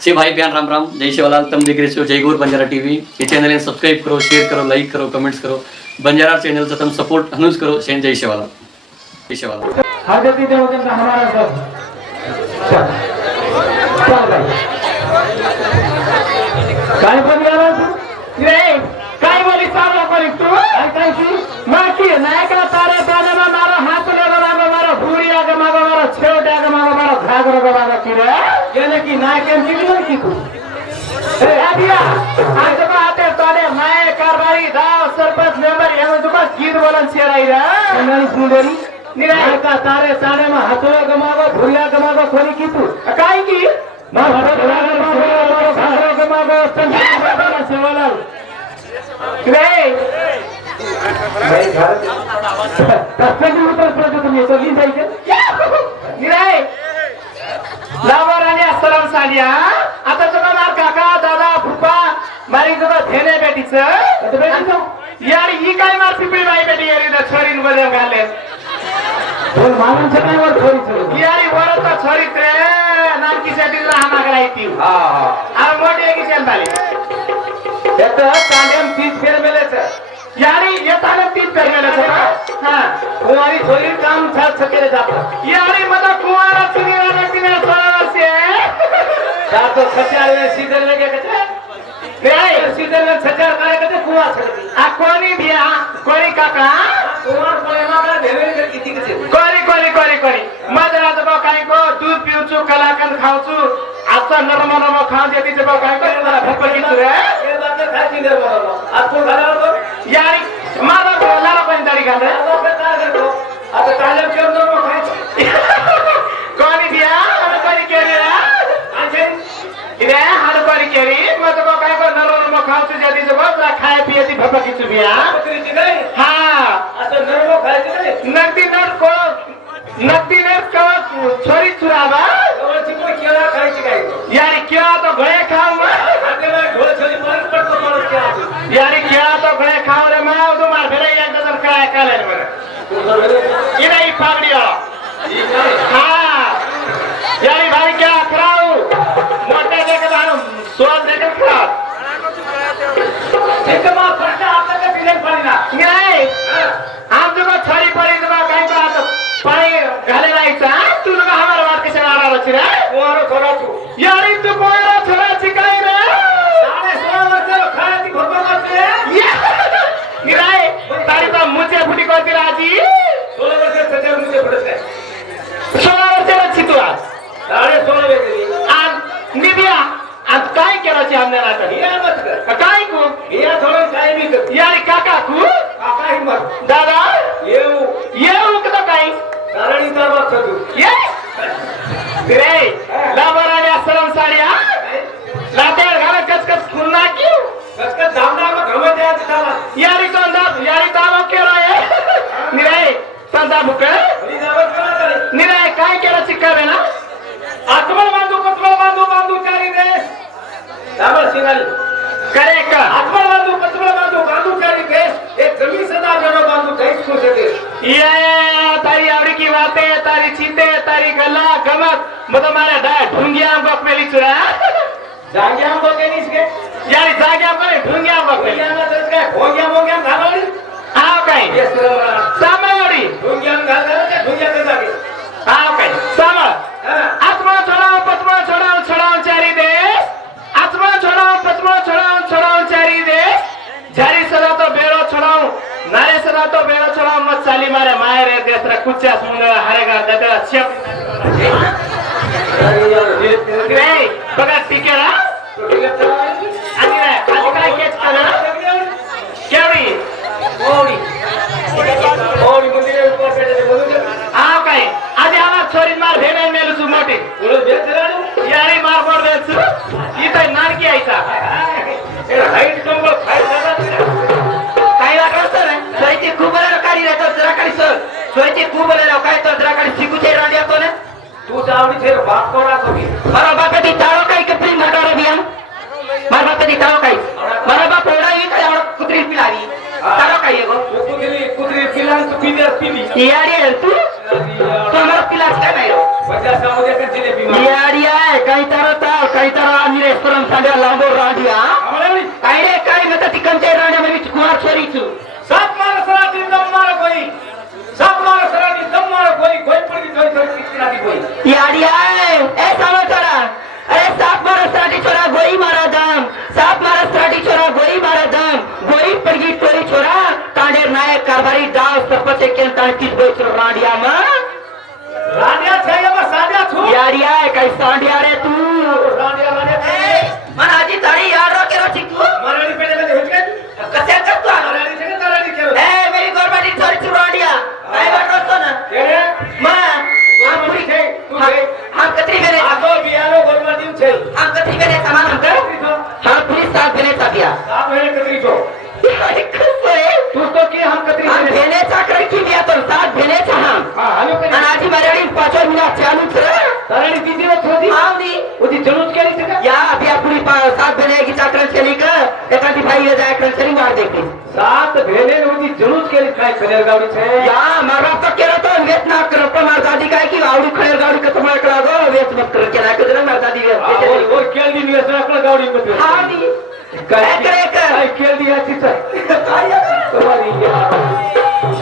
से भाई प्यार राम राम, जय शिवलाल। तुम देख रहे हो जय गौर बंजारा टीवी। ये चैनल सब्सक्राइब करो, शेयर करो, लाइक करो, कमेंट्स करो। बंजारा चैनल से तुम सपोर्ट हनुज करो। सेन जय शिवलाल, जय शिवलाल। हाजती देवगन का हमारा सब चल भाई काय बोल रहा तू रे? काय बोली साला बोली तू? काय की माकी नायका तारे तारे में मारो हाथ ले मारो मारो भूरी आगे मारो मारो छेड़ आगे मारो मारो घाघर को मारो की रे यानी कि नायकन की नहीं की तू ए आदिया आज तो आते तारे मैं कारवाई दाव सरपंच मेंबर ये तो का गीत बोलन छेड़ाई रे नहीं सुनेरी निराय का तारे तारे में हाथों गमागो भूरिया गमागो खोली की तू काय की मां भरो घाघर गमागो संग सेवालाल रे भाई घर तस्वीर उतर पडतो तुम्ही तो ली जायचे निराय लावाराने सलाम सालिया आता तुम्हाला मार काका दादा फुप्पा मारी जबा धेने बेटीचं बेटी यार ही काय मार पिपळी बाई बेटी यारी द छोरी मध्ये घाले बोल मानून काय वर छोरी यारी वर तर छोरी रे नाकी साठी लहान करायची हा मोठी की चंदाली याचं कांडेम 30 फेर मेलेच यारी येताना 30 फेर मेलेच हां कुमारी छोरी काम छात छकेले जात यारी मदा कुमारा चिनीरा तिने 16 वर्षे जातो सचार सीजन में कहते रे सीजन में सचार काय कहते कुमार छकती आ कोणी बिया कोणी काका कुमार कोयमा का भेवे किती कसे कोणी कोणी कोणी कोणी मजरा तो काय को दूध पिऊचू कलाकंद खाऊचू आता नरम नरम खाऊ देती ते काय को मला भूक किती रे हे बात खाती नरम नरम आपको घाला यारी मारा बोलाला पण दाढी घाल रे आता काले के अंदर में खाई कोणी बिया आणि कोणी केरी रे आजे इरे हाड कोणी केरी मग तो काय को नरम नरम खाऊचू देती ते बस खाय पियती भूक किती बिया बकरीची नाही हां आता नरम खायची नाही नक्ती नट को नक्ती नट को छोरी चुरावा गवळची कोणी केळा खायची काय यारी केळा तो गळे खाऊ आगेला ढोल छोरी मार पडतो माणूस केळा यारी केळा तो गळे खाऊ रे माव तो मार फेरे एक डझन काय काले रे इरे ही पागडिया हां यारी भाई क्या कराऊ मोठे देख दारू सोल देख खा एक मा फटा आपला के पिले पड़ी ना नाही आप जो छोरी पड़ी तो काय को आता पाणी घाले जायचा तू लोक हमारा बात कशा आला रची रे कोरो थोडा तू यारी तू कोरो थोडा चिकाई रे 16.5 वर्ष खाती भोपा करते निराय तारी तो मुझे फुटी करती राजी 16 वर्ष सजा मुझे फुटते 16 वर्ष रची तू आज 16.5 वेगळी आज निबिया आज काय केराची हमने रात हिया मत कर काय को हिया थोडं काय मी कर यारी काका को काका हिम्मत दादा येऊ कदा काय कारण इतर बात तू ये रे लावराने सलाम साडिया लातेर घाला कचकच खुन्ना क्यों कचकच दामना में घमे जाय ताला यारी दावा केला आहे निरे संदा बुक निरे काय केला चिक्कावे ना आत्मल बांधू चारी रे दामल सिंगाली करे का आत्मल बांधू चारी रे एक जमीन सदा जनो बांधू कहीं को सके ये तारी आवड़ी की बातें तारी चीते तारी गला गमत मतलब मारे डाय ढूंगिया को पेली चुरा जागिया को के इसके यार जागिया को ढूंगिया को पेली ना तो इसका होगिया घालोड़ी आओ कहीं ये सामोड़ी ढूंगिया घाल के ढूंगिया के जागे आओ कहीं साम आत्मा छोड़ाओ चारी देश आत्मा छोड़ाओ चारी देश जारी सदा तो बेड़ो छोड़ाओ नारे सदा तो बेड़ो छोड़ाओ मत साली मारे मारे देश रा कुचा सुंदर हरेगा दादा छप रे बघा टिकेला आणि रे आज काय केच करा केवडी ओडी मंदिरे ऊपर पेटे बोलू आ काय आज आवा छोरी मार भेने मेलू सु मोठी बोल बेचराडू यारी मार पड देच इथे नारकी आयचा ए हाईट कंबळ खाय दादा काय लागत रे सोयती खूप बरे कारी रे तो जरा कारी सर सोयती खूप बरे काय तो जरा कारी सिकुचे रांडिया तो ने तू जावडी थेर बाप कोरा कोबी मारा बाप ती ताळो काय कपडी मटारे बिया मारा बाप ती ताळो काय मारा बाप ओडा ही काय कुत्री पिलावी ताळो काय गो कुत्री पिलान तू पिली यारी तू तुम्हाला पिलाच काय नाही 50 मध्ये जिलेबी यारी आहे काही तारो काही तारो परम सांड्या लांबो रांडिया काय रे काय नका ती कंचे रांड्या में कुमार छोरी छु सात मारा सराटी दम मारा कोई सात मारा सराटी दम मारा कोई कोई पड़ी कोई कितना दी कोई यारिया ए सामने छोरा अरे सात मारा सराटी छोरा गोई मारा दम सात मारा सराटी छोरा गोई मारा दम गोई पड़गी टोरी छोरा कांडे नायक कारभारी दाव सरपंच के तांकिस बेच रांडिया में रानिया छे या सादिया छु यारिया काय सांडिया रे तू रानिया रानिया मनाजी तारी यार रो के रो चिकू मराठी पेले में होच काय कसे करतो मराठी से तराडी केरो ए मेरी गवर्नमेंट छोरी छु रांडिया काय बात रस्तो ना के रे मां हम पूरी छे तू छे हम कतरी मेरे आतो बियानो गोलमाटी छे हम कतरी मेरे सामान हम कर हम पुलिस साथ देने चाकिया आप है कतरी छो अरे कसोय तू तो के हम कतरी हम भेने चाकर की बिया तो साथ भेने छ हम हां हलो के अनाजी मरेडी 5 मिनिट चालू छ तराडी दीदी रे छोदी आवदी उदी जलूस केली छे या अभी पूरी साथ भेने की चाकर चली का एकादी भाई ये जाए कर चली मार देखी सात भेने उदी जलूस केली काय खनेर गावडी छे या मारा तो केरा तो वेत ना कर पण मार दादी काय की आवडी खळेर गावडी का तुम्हाला करा गो वेत मत कर केला के जरा मार दादी और केली मी असं आपला गावडी मध्ये आवदी काय करे कर काय केली याची काय तुम्हारी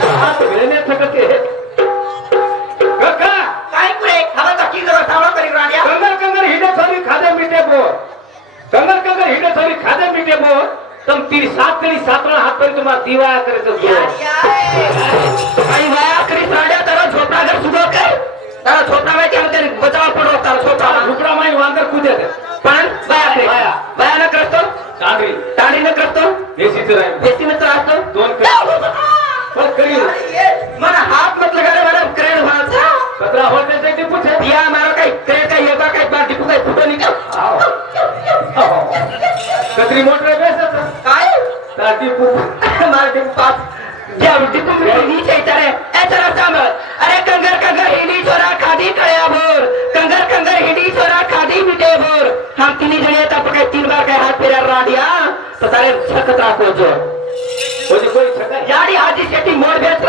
सात भेने थकते काका काय कुरे हवा का की करो सावळा करी राडिया कंगर कंगर हिडे थोड़ी खादे मीठे बो कंगर कंगर हिडे थोड़ी खादे मीठे बो तुम तीन सात करी सातरा हाथ पर तुम्हारा दीवा करे तो आई वाया करी राडिया तारा झोपड़ा घर सुधो कर तारा झोपड़ा में क्या तेरे बचाव पड़ो तारा झोपड़ा रुकड़ा माई वांदर कूदे दे पण वाया करे वाया. वाया न करतो कांडी ताडी न करतो देसी तरह देसी में त्रासतो दोन पर करी मला हात मत लगा रे मॅडम क्रेड व्हायचा कतरा होते से टिपू छे या मारो काही क्रेड काही योगा काही बार टिपू काही फुटो निकल कतरी मोटर बेसत काय ता टिपू मार टिपू पास या टिपू में नीचे इतरे ए चला सांभळ अरे कंगर कंगर हिली छोरा खादी कळया भोर कंगर कंगर हिली छोरा खादी मिटे भोर हम तिनी जणे आता पकाय 3 बार काय हात फेरा राडिया तो तारे छकत राखो जो कोई छका याडी आजी शेटी मोड बेच